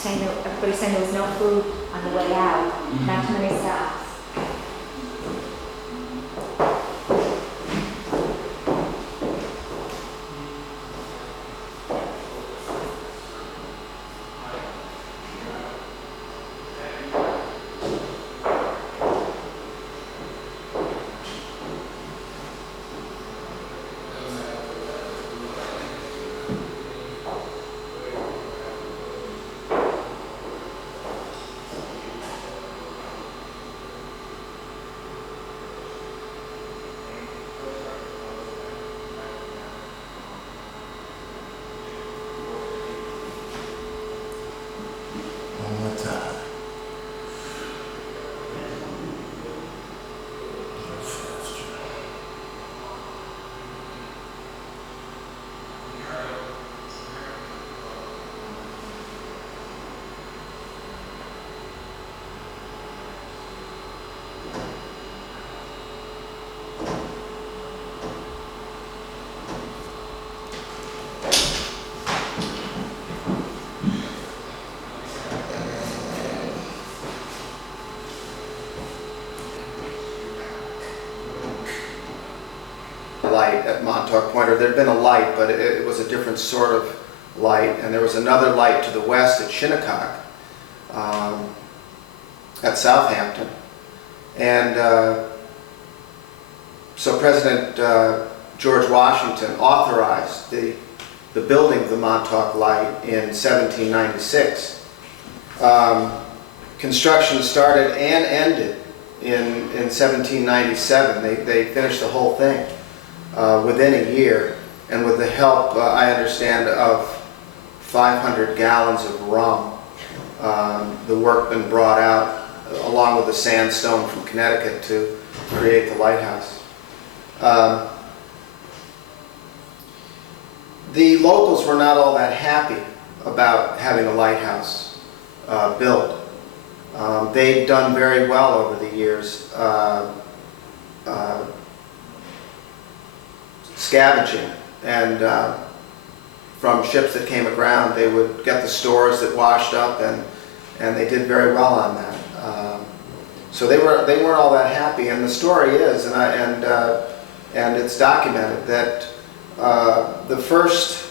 saying that everybody's saying there was no food on the way out, not too many stops. Light at Montauk Point, or there'd been a light, but it was a different sort of light, and there was another light to the west at Shinnecock, at Southampton, and so President George Washington authorized the building of the Montauk Light in 1796. Construction started and ended in 1797. They finished the whole thing within a year, and with the help, I understand, of 500 gallons of rum. The workmen brought out, along with the sandstone from Connecticut, to create the lighthouse. The locals were not all that happy about having a lighthouse built. They'd done very well over the years, scavenging, and from ships that came aground, they would get the stores that washed up, and they did very well on that. So they weren't all that happy. And the story is, and it's documented, that the first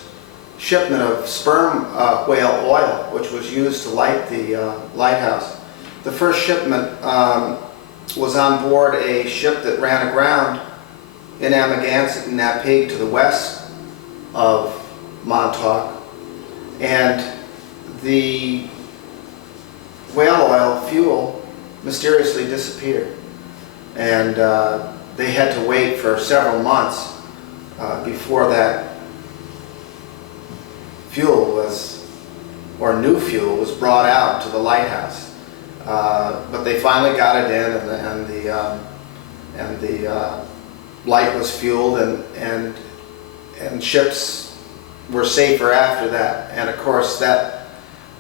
shipment of sperm whale oil, which was used to light the lighthouse, the first shipment was on board a ship that ran aground in Amagansett, in Napeague, to the west of Montauk, and the whale oil fuel mysteriously disappeared, and they had to wait for several months before that fuel was, or new fuel, was brought out to the lighthouse. But they finally got it in, and the light was fueled, and ships were safer after that. And of course that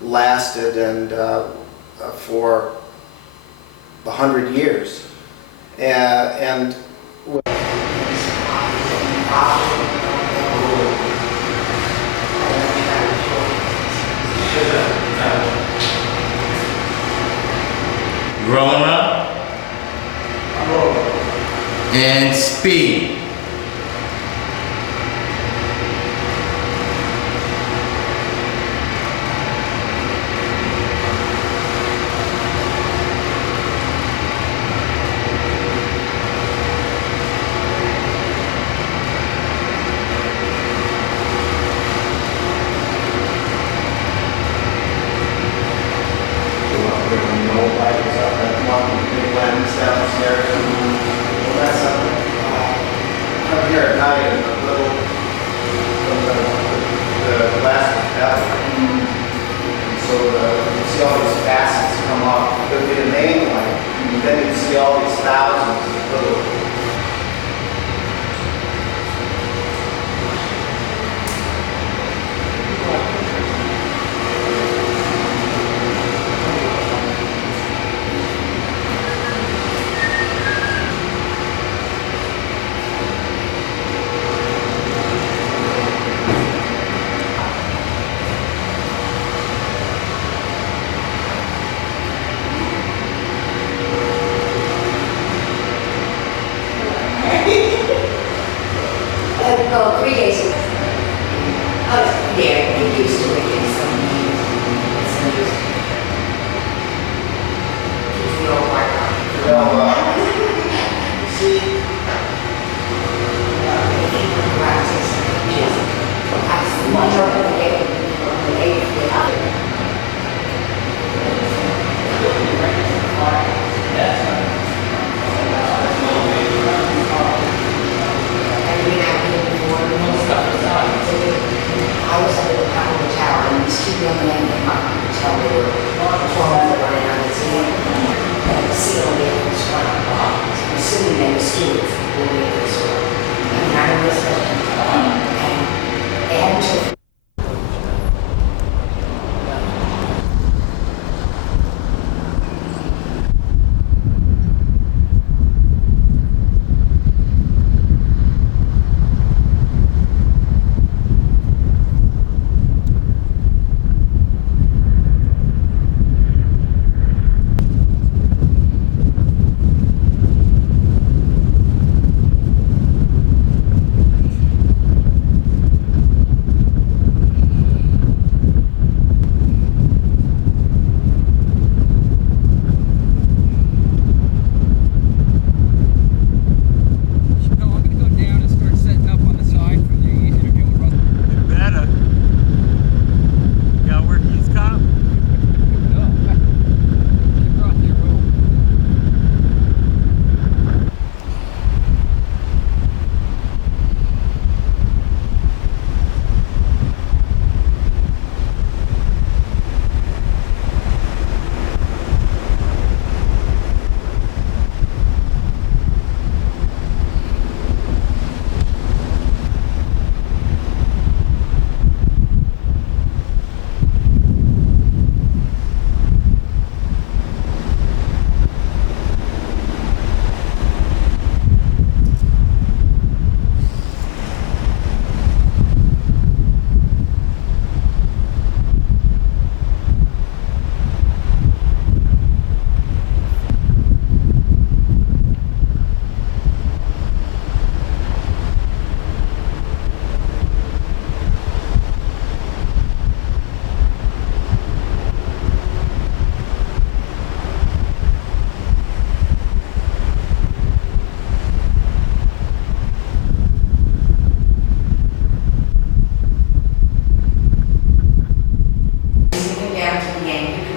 lasted for 100 years. And roll them up and speed. Yeah, get used to it. It's so used to it. You feel like I was up at the top of the tower, and these two young men came up and tell me they were performing the running on the team. And the seal they had this one. I'm assuming they were students who made this one. And I was and they had to.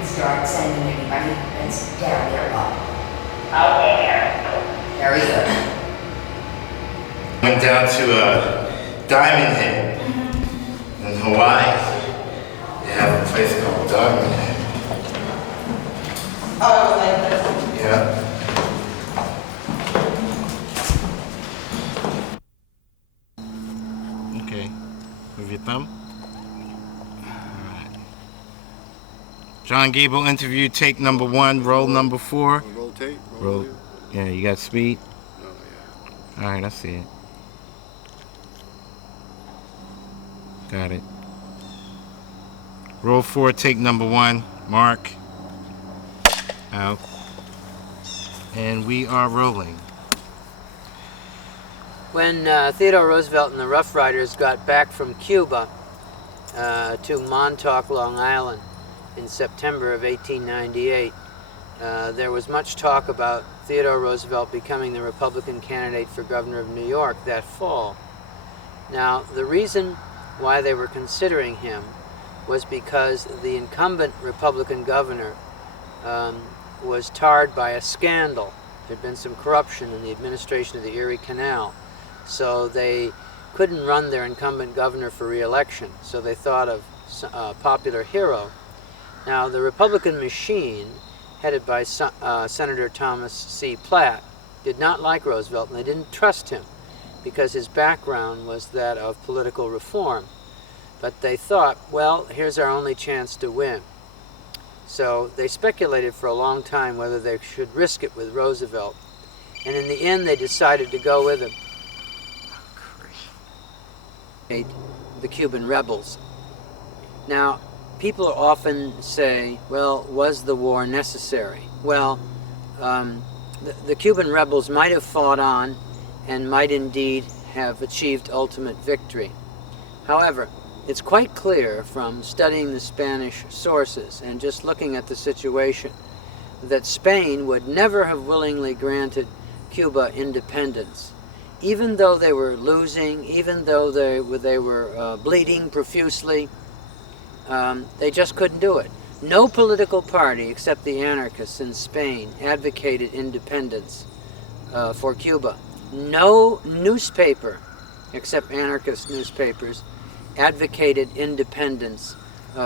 Start sending anybody that's down there up. Okay. Very good. Went down to Diamond Head in Hawaii. They have a place called Diamond Head. Oh, like this? Yeah. Okay. Move your thumb. John Gable interview, take number 1, roll number 4. Roll tape. Roll. Yeah, you got speed? Oh, yeah. Alright, I see it. Got it. Roll 4, take number 1, mark. Out. And we are rolling. When Theodore Roosevelt and the Rough Riders got back from Cuba to Montauk, Long Island, in September of 1898, there was much talk about Theodore Roosevelt becoming the Republican candidate for governor of New York that fall. Now, the reason why they were considering him was because the incumbent Republican governor was tarred by a scandal. There had been some corruption in the administration of the Erie Canal, so they couldn't run their incumbent governor for re-election, so they thought of a popular hero. Now, the Republican machine, headed by Senator Thomas C. Platt, did not like Roosevelt, and they didn't trust him because his background was that of political reform. But they thought, well, here's our only chance to win. So they speculated for a long time whether they should risk it with Roosevelt. And in the end, they decided to go with him. The Cuban rebels. Now, people often say, well, was the war necessary? Well, the Cuban rebels might have fought on and might indeed have achieved ultimate victory. However, It's quite clear from studying the Spanish sources and just looking at the situation that Spain would never have willingly granted Cuba independence. Even though they were losing, even though they were bleeding profusely, they just couldn't do it. No political party except the anarchists in Spain advocated independence for Cuba. No newspaper except anarchist newspapers advocated independence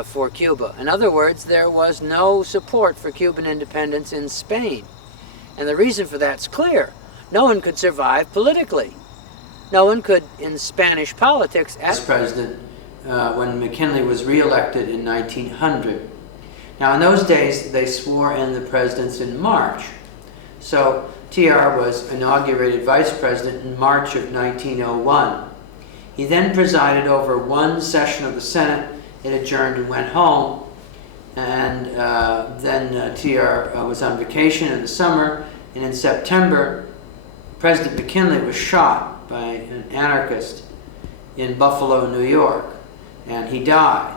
for Cuba. In other words, there was no support for Cuban independence in Spain. And the reason for that's clear. No one could survive politically. No one could, in Spanish politics, as president when McKinley was re-elected in 1900. Now, in those days, they swore in the presidents in March. So TR was inaugurated vice president in March of 1901. He then presided over one session of the Senate. It adjourned and went home. And then TR was on vacation in the summer. And in September, President McKinley was shot by an anarchist in Buffalo, New York. And he died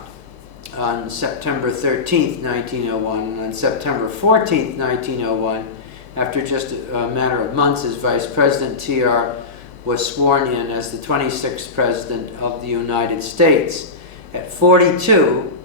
on September 13th, 1901. And on September 14th, 1901, after just a matter of months as vice president, TR was sworn in as the 26th President of the United States. At 42,